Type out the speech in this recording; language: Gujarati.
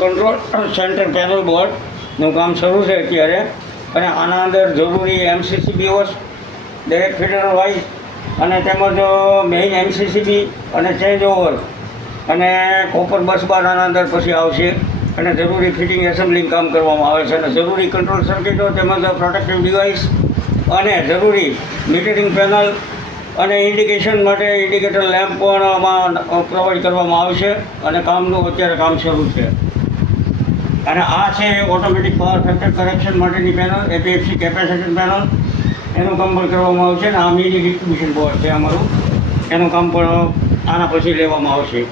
કંટ્રોલ સેન્ટર પેનલ બોર્ડનું કામ શરૂ છે અત્યારે, અને આના અંદર જરૂરી MCCBOs દરેક ફીડર વાઇઝ અને તેમજ મેઇન MCCB અને ચેન્જ ઓવર અને કોપર બસ બાર આના અંદર પછી આવશે, અને જરૂરી ફિટિંગ એસેમ્બલિંગ કામ કરવામાં આવે છે, અને જરૂરી કંટ્રોલ સર્કિટો તેમજ પ્રોટેક્ટિવ ડિવાઇસ અને જરૂરી મીટરિંગ પેનલ અને ઇન્ડિકેશન માટે ઇન્ડિકેટર લેમ્પ પણ આમાં પ્રોવાઈડ કરવામાં આવશે, અને કામનું અત્યારે કામ શરૂ છે. અને આ છે ઓટોમેટિક પાવર ફેક્ટર કરેક્શન માટેની પેનલ, APFC કેપેસિટર પેનલ, એનું કામ પણ કરવામાં આવશે. અને આ મિની ડિસ્ટ્રીબ્યુશન બોર્ડ છે અમારું, એનું કામ પણ આના પછી લેવામાં આવશે.